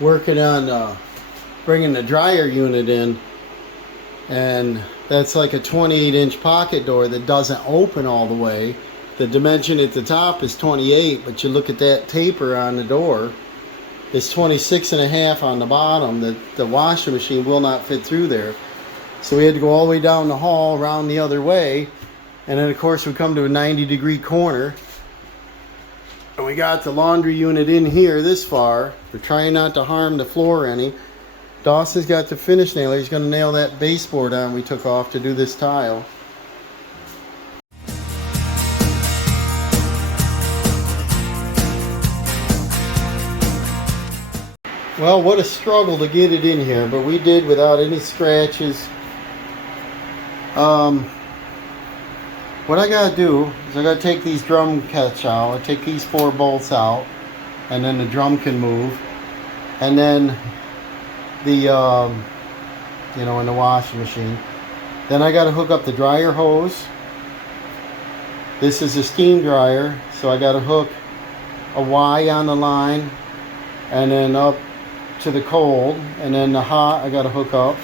working on bringing the dryer unit in, and that's like a 28-inch pocket door that doesn't open all the way. The dimension at the top is 28, but you look at that taper on the door, it's 26 and a half on the bottom. The washing machine will not fit through there. So we had to go all the way down the hall, around the other way, and then of course we come to a 90-degree corner. And we got the laundry unit in here this far. We're trying not to harm the floor any. Dawson's got the finish nailer. He's going to nail that baseboard on we took off to do this tile. Well, what a struggle to get it in here, but we did without any scratches. What I gotta do is I gotta take these drum catch out. I take these 4 bolts out, and then the drum can move. And then the, in the washing machine. Then I gotta hook up the dryer hose. This is a steam dryer, so I gotta hook a Y on the line, and then up to the cold, and then the hot I gotta hook up.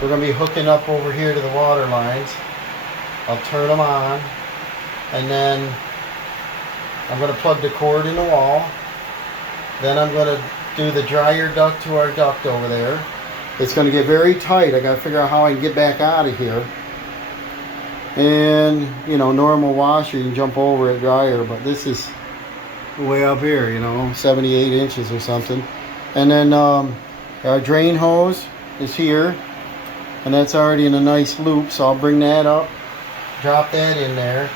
We're gonna be hooking up over here to the water lines. I'll turn them on, and then I'm going to plug the cord in the wall. Then I'm going to do the dryer duct to our duct over there. It's going to get very tight. I got to figure out how I can get back out of here. And, normal washer, you can jump over a dryer, but this is way up here, 78 inches or something. And then our drain hose is here, and that's already in a nice loop, so I'll bring that up. Drop that in there.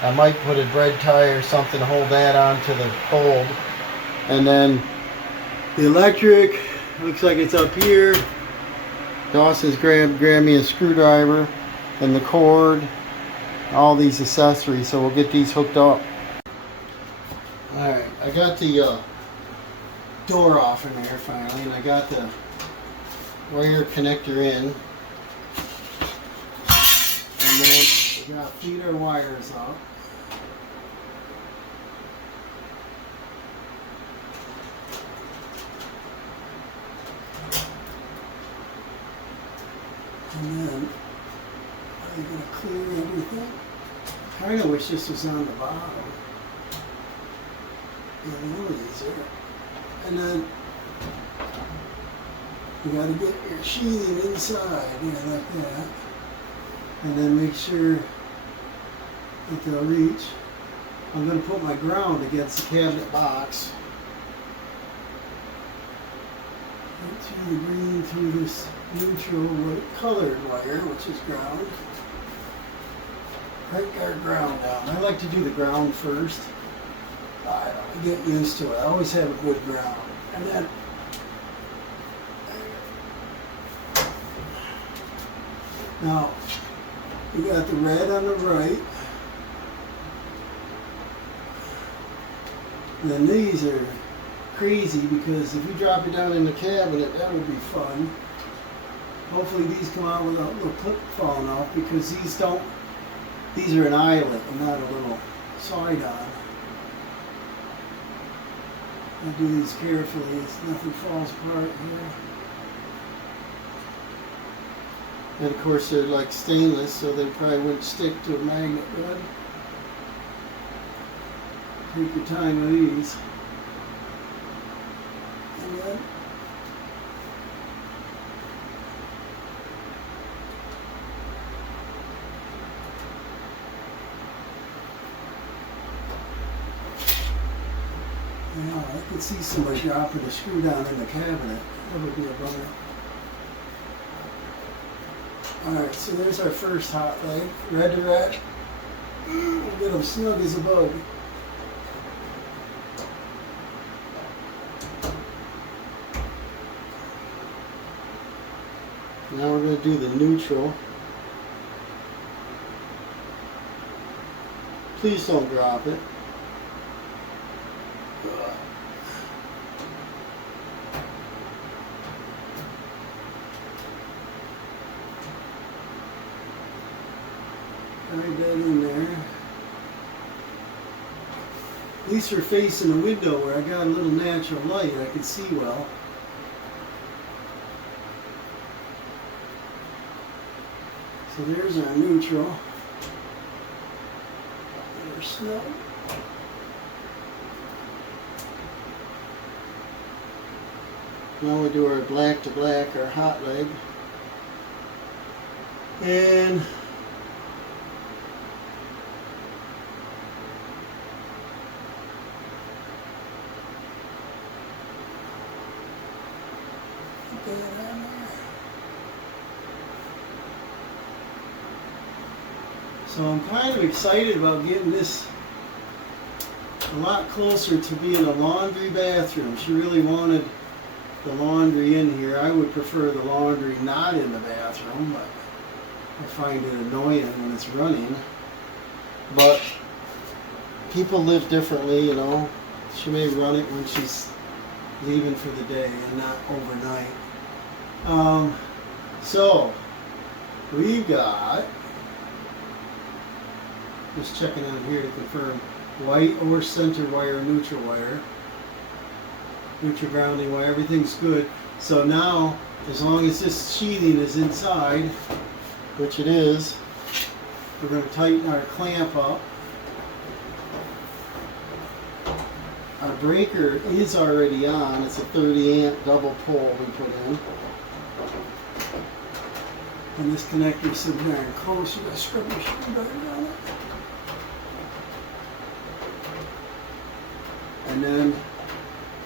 I might put a bread tie or something to hold that onto the cold. And then the electric looks like it's up here. Dawson's grabbed me a screwdriver and the cord, all these accessories, so we'll get these hooked up. Alright, I got the door off in there finally, and I got the wire connector in. And then we got to feed our wires up. And then I'm going to clear everything. I kind of wish this was on the bottom. A little easier. And then you got to get your sheathing inside, like that. And then make sure that they'll reach. I'm going to put my ground against the cabinet box. Right through the green, through this neutral white colored wire, which is ground. Break our ground down. I like to do the ground first. I get used to it. I always have a good ground. And then now we got the red on the right. And then these are crazy because if you drop it down in the cabinet, that would be fun. Hopefully these come out without a little clip falling off, because these are an eyelet and not a little side on. I do these carefully so nothing falls apart here. And of course they're like stainless, so they probably wouldn't stick to a magnet good. Take your time with these. And then I could see somebody dropping a screw down in the cabinet. That would be a bummer. Alright, so there's our first hot leg. Red to red. We'll get them snug as a bug. Now we're going to do the neutral. Please don't drop it. Right that in there. These are facing the window where I got a little natural light. I can see well. So there's our neutral. There's snow. Now we do our black to black, our hot leg. And put that on there. So I'm kind of excited about getting this a lot closer to being a laundry bathroom. She really wanted the laundry in here. I would prefer the laundry not in the bathroom, but I find it annoying when it's running. But people live differently, you know. She may run it when she's leaving for the day and not overnight. So we've got, just checking on here to confirm, white or center wire, neutral wire, neutral grounding wire, everything's good. So now, as long as this sheathing is inside, which it is, we're going to tighten our clamp up. Our breaker is already on. It's a 30 amp double pole we put in. And this connector's sitting there and close. You got to scrub your screwdriver on it. And then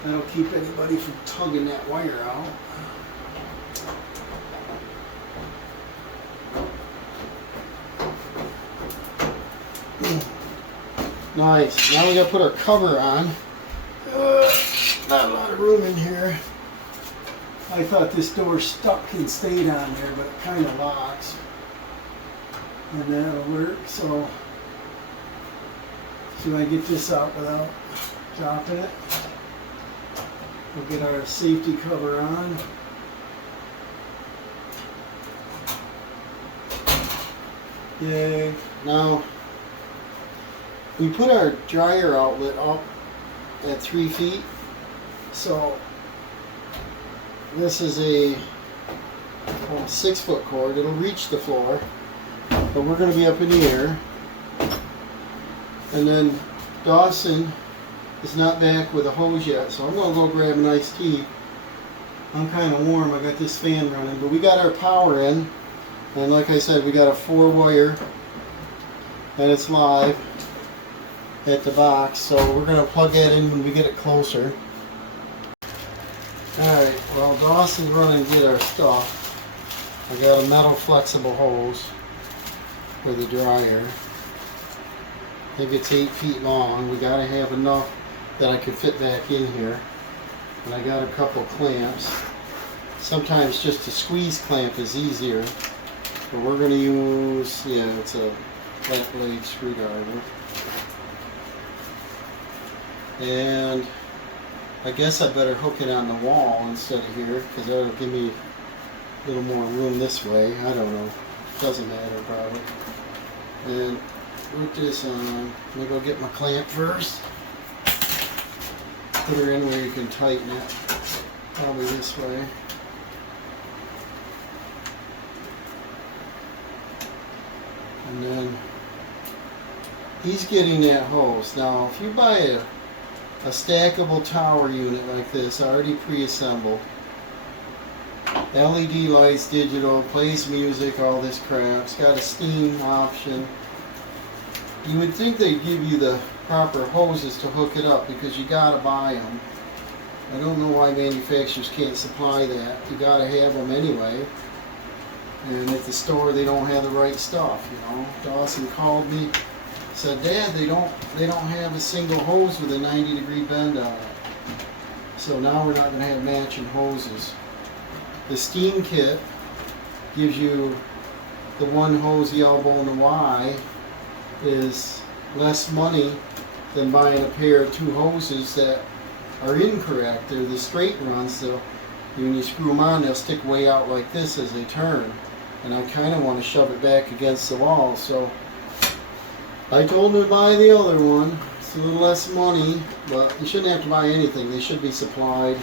that'll keep anybody from tugging that wire out. Nice. Now we gotta put our cover on. Not a lot of room in here. I thought this door stuck and stayed on there, but it kind of locks. And that'll work. So, see if I get this out without dropping it. We'll get our safety cover on. Yay. Now, we put our dryer outlet up at 3 feet. So, this is a 6-foot cord. It'll reach the floor, but we're going to be up in the air. And then Dawson is not back with a hose yet, so I'm going to go grab an iced tea. I'm kind of warm. I got this fan running, but we got our power in, and like I said, we got a 4-wire, and it's live at the box, so we're going to plug that in when we get it closer. Alright, well, Dawson's running to get our stuff. I got a metal flexible hose for the dryer. I think it's 8 feet long. We got to have enough that I can fit back in here. And I got a couple clamps. Sometimes just a squeeze clamp is easier. But we're going to use, yeah, it's a flat blade screwdriver. And I guess I better hook it on the wall instead of here, because that'll give me a little more room this way. I don't know. Doesn't matter probably. And put this on. Let me go get my clamp first. Put her in where you can tighten it. Probably this way. And then he's getting that hose. Now, if you buy a stackable tower unit like this, already pre-assembled, LED lights, digital, plays music, all this crap. It's got a steam option. You would think they'd give you the proper hoses to hook it up, because you gotta buy them. I don't know why manufacturers can't supply that. You gotta have them anyway. And at the store they don't have the right stuff, you know. Dawson called me, said, Dad, they don't have a single hose with a 90-degree bend on it. So now we're not gonna have matching hoses. The Steam kit gives you the one hose, the elbow, and the Y is less money than buying a pair of 2 hoses that are incorrect. They're the straight runs, so when you screw them on, they'll stick way out like this as they turn. And I kind of want to shove it back against the wall, so I told him to buy the other one. It's a little less money, but you shouldn't have to buy anything. They should be supplied.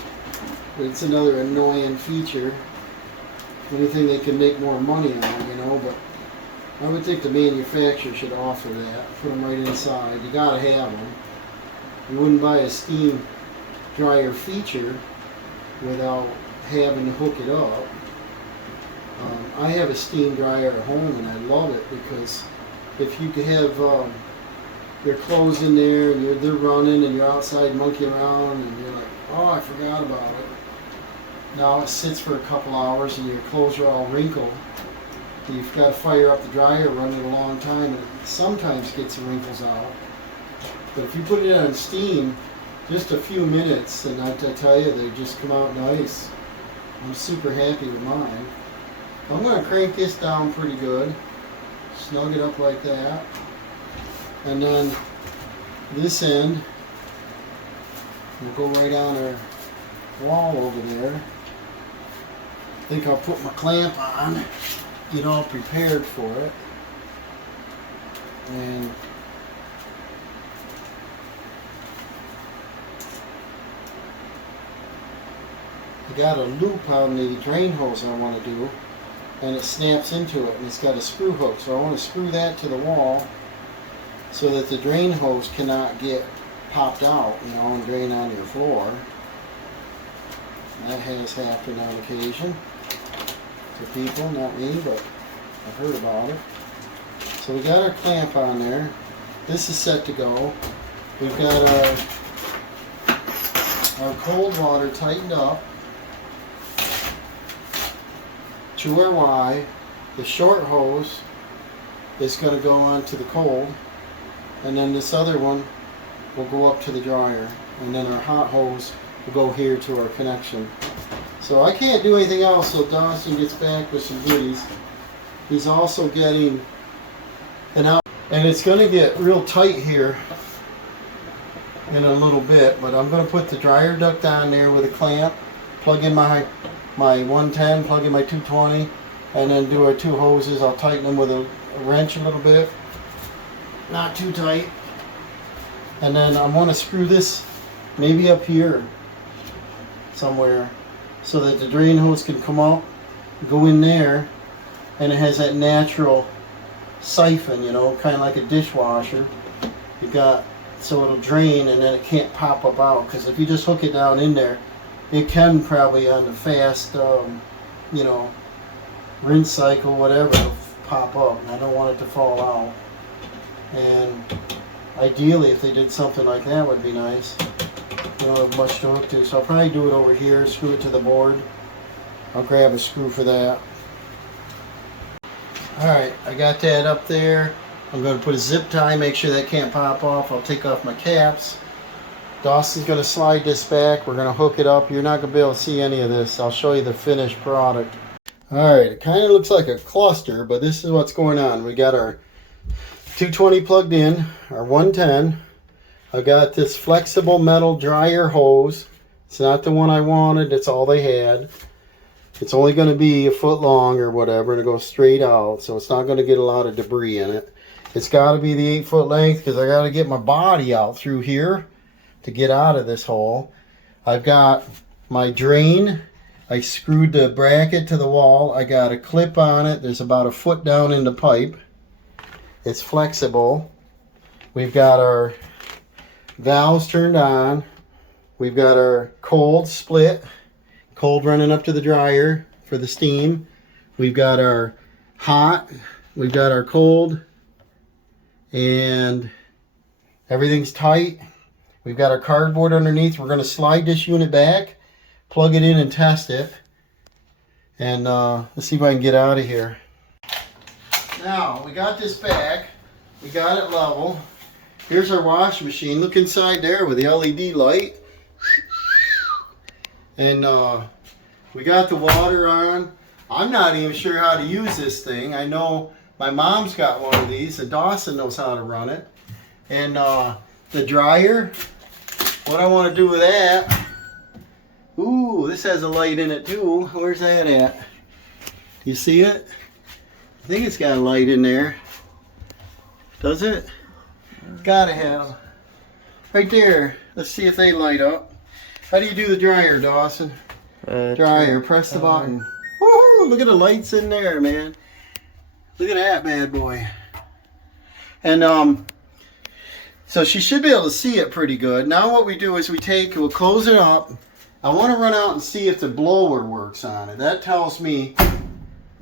But it's another annoying feature. Anything they can make more money on, you know, but I would think the manufacturer should offer that. Put them right inside. You gotta have them. You wouldn't buy a steam dryer feature without having to hook it up. I have a steam dryer at home and I love it because if you could have your clothes in there and they're running and you're outside monkeying around and you're like, oh, I forgot about it. Now it sits for a couple hours and your clothes are all wrinkled. You've got to fire up the dryer, run it a long time, and it sometimes gets the wrinkles out. But if you put it on steam, just a few minutes, and I tell you, they just come out nice. I'm super happy with mine. I'm going to crank this down pretty good. Snug it up like that. And then this end will go right on our wall over there. I think I'll put my clamp on, get all prepared for it. And I got a loop on the drain hose I want to do, and it snaps into it, and it's got a screw hook, so I want to screw that to the wall so that the drain hose cannot get popped out, you know, and drain on your floor. And that has happened on occasion to people, not me, but I've heard about it. So we got our clamp on there. This is set to go. We've got our cold water tightened up to our Y. The short hose is going to go onto the cold, and then this other one will go up to the dryer, and then our hot hose will go here to our connection. So I can't do anything else till Dawson gets back with some goodies. He's also getting an out, and it's going to get real tight here in a little bit, but I'm going to put the dryer duct on there with a clamp, plug in my 110, plug in my 220, and then do our two hoses. I'll tighten them with a wrench a little bit, not too tight. And then I want to screw this maybe up here somewhere so that the drain hose can come up, go in there, and it has that natural siphon, you know, kind of like a dishwasher. You got, so it'll drain and then it can't pop up out, because if you just hook it down in there, it can probably on the fast, you know, rinse cycle, whatever, it'll pop up, and I don't want it to fall out. And ideally, if they did something like that, would be nice. You don't have much to hook to, so I'll probably do it over here, screw it to the board. I'll grab a screw for that. Alright, I got that up there. I'm going to put a zip tie, make sure that can't pop off. I'll take off my caps. Dawson's going to slide this back. We're going to hook it up. You're not going to be able to see any of this. I'll show you the finished product. Alright, it kind of looks like a cluster, but this is what's going on. We got our 220 plugged in, our 110. I got this flexible metal dryer hose. It's not the one I wanted, it's all they had. It's only going to be a foot long or whatever, and it goes straight out, so it's not going to get a lot of debris in it. It's got to be the 8 foot length because I got to get my body out through here to get out of this hole. I've got my drain. I screwed the bracket to the wall. I got a clip on it. There's about a foot down in the pipe. It's flexible. We've got our valves turned on. We've got our cold split. Cold running up to the dryer for the steam. We've got our hot. We've got our cold. And everything's tight. We've got our cardboard underneath. We're going to slide this unit back, plug it in and test it. And let's see if I can get out of here. Now, we got this back. We got it level. Here's our washing machine. Look inside there with the LED light. And we got the water on. I'm not even sure how to use this thing. I know my mom's got one of these, and Dawson knows how to run it. And the dryer, what I want to do with that, ooh, this has a light in it too. Where's that at? You see it? I think it's got a light in there. Does it? Gotta have. Right there. Let's see if they light up. How do you do the dryer, Dawson? Dryer, press the button. Woohoo! Look at the lights in there, man. Look at that bad boy. And so she should be able to see it pretty good. Now what we do is we'll close it up. I want to run out and see if the blower works on it. That tells me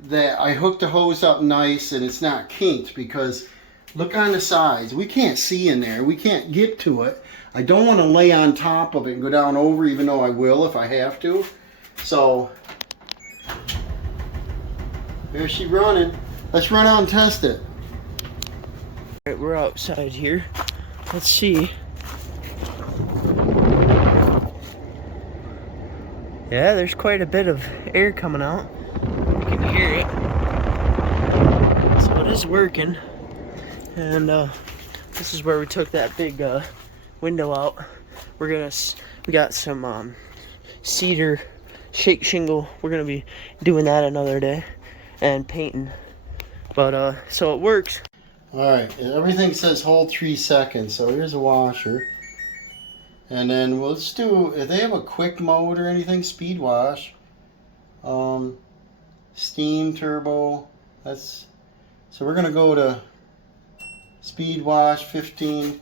that I hooked the hose up nice and it's not kinked, because look on the sides. We can't see in there. We can't get to it. I don't want to lay on top of it and go down over, even though I will if I have to. So there's she running. Let's run out and test it. Alright, we're outside here. Let's see. Yeah, there's quite a bit of air coming out. You can hear it. So it is working. And this is where we took that big window out. We got some cedar shake shingle. We're gonna be doing that another day and painting. But so it works. All right, everything says hold 3 seconds. So here's a washer. And then let's do, if they have a quick mode or anything, speed wash, steam turbo. So we're gonna go to speed wash 15.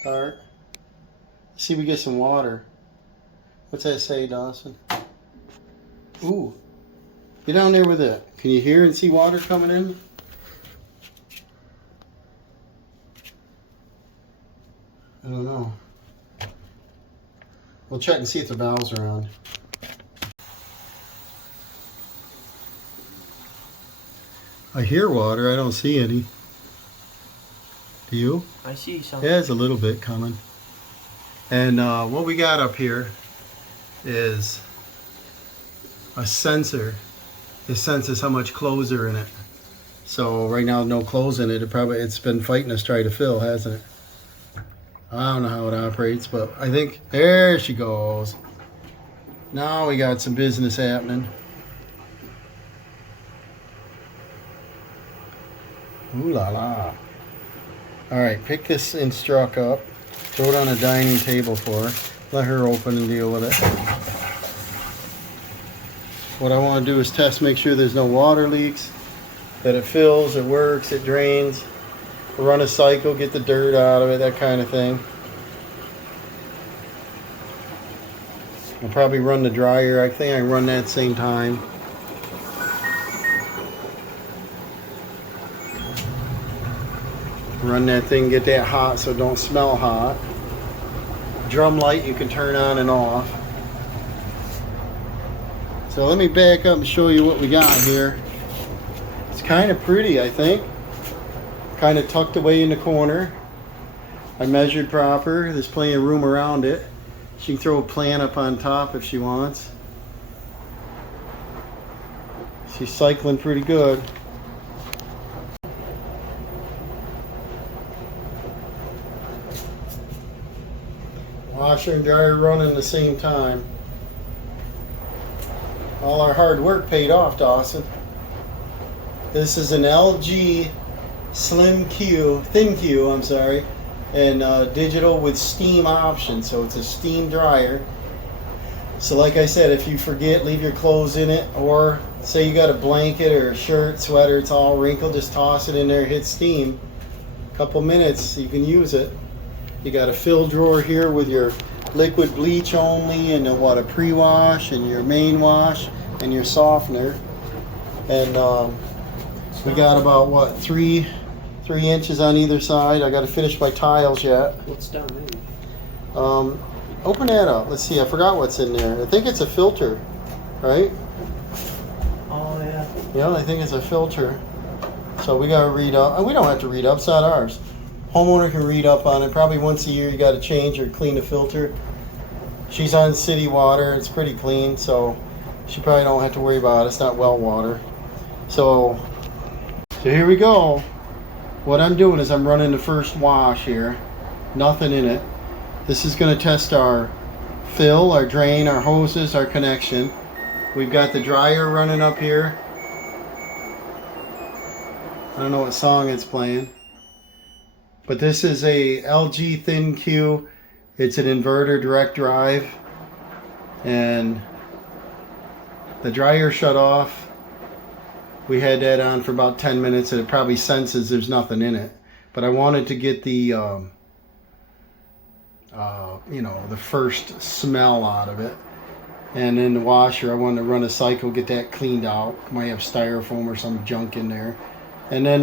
Start. See if we get some water. What's that say, Dawson? Ooh, get down there with it. Can you hear and see water coming in? I don't know. We'll check and see if the valves are on. I hear water. I don't see any. Do you? I see something. Yeah, there's a little bit coming. And what we got up here is a sensor. It senses how much clothes are in it. So right now, no clothes in it. It's been fighting us trying to fill, hasn't it? I don't know how it operates, but I think there she goes. Now we got some business happening. Ooh la la. All right, pick this Instruct up, throw it on a dining table for her, let her open and deal with it. What I want to do is test, make sure there's no water leaks, that it fills, it works, it drains. Run a cycle, get the dirt out of it, that kind of thing. I'll probably run the dryer. I think I run that same time. Run that thing, get that hot so it don't smell hot. Drum light you can turn on and off. So let me back up and show you what we got here. It's kind of pretty, I think. Kind of tucked away in the corner. I measured proper. There's plenty of room around it. She can throw a plant up on top if she wants. She's cycling pretty good. Washer and dryer running at the same time. All our hard work paid off, Dawson. This is an LG Thin Q, I'm sorry, and digital with steam option, so it's a steam dryer. So like I said, if you forget, leave your clothes in it, or say you got a blanket or a shirt, sweater, it's all wrinkled, just toss it in there, hit steam. A couple minutes, you can use it. You got a fill drawer here with your liquid bleach only, and a pre-wash, and your main wash, and your softener. And we got about, what, 3 inches on either side. I got to finish my tiles yet. What's down there? Open that up. Let's see. I forgot what's in there. I think it's a filter, right? Oh yeah. Yeah, I think it's a filter. So we got to read up. We don't have to read up. It's not ours. Homeowner can read up on it. Probably once a year you got to change or clean the filter. She's on city water. It's pretty clean, so she probably don't have to worry about it. It's not well water. So here we go. What I'm doing is I'm running the first wash here. Nothing in it. This is going to test our fill, our drain, our hoses, our connection. We've got the dryer running up here. I don't know what song it's playing. But this is a LG Thin Q. It's an inverter direct drive. And the dryer shut off. We had that on for about 10 minutes and it probably senses there's nothing in it. But I wanted to get the, you know, the first smell out of it. And in the washer, I wanted to run a cycle, get that cleaned out. Might have styrofoam or some junk in there. And then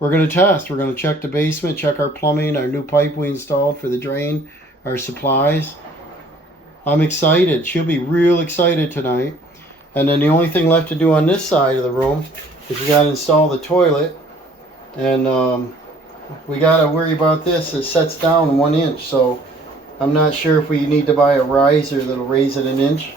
we're going to test. We're going to check the basement, check our plumbing, our new pipe we installed for the drain, our supplies. I'm excited. She'll be real excited tonight. And then the only thing left to do on this side of the room is we got to install the toilet. And we got to worry about this. It sets down 1 inch. So I'm not sure if we need to buy a riser that'll raise it 1 inch.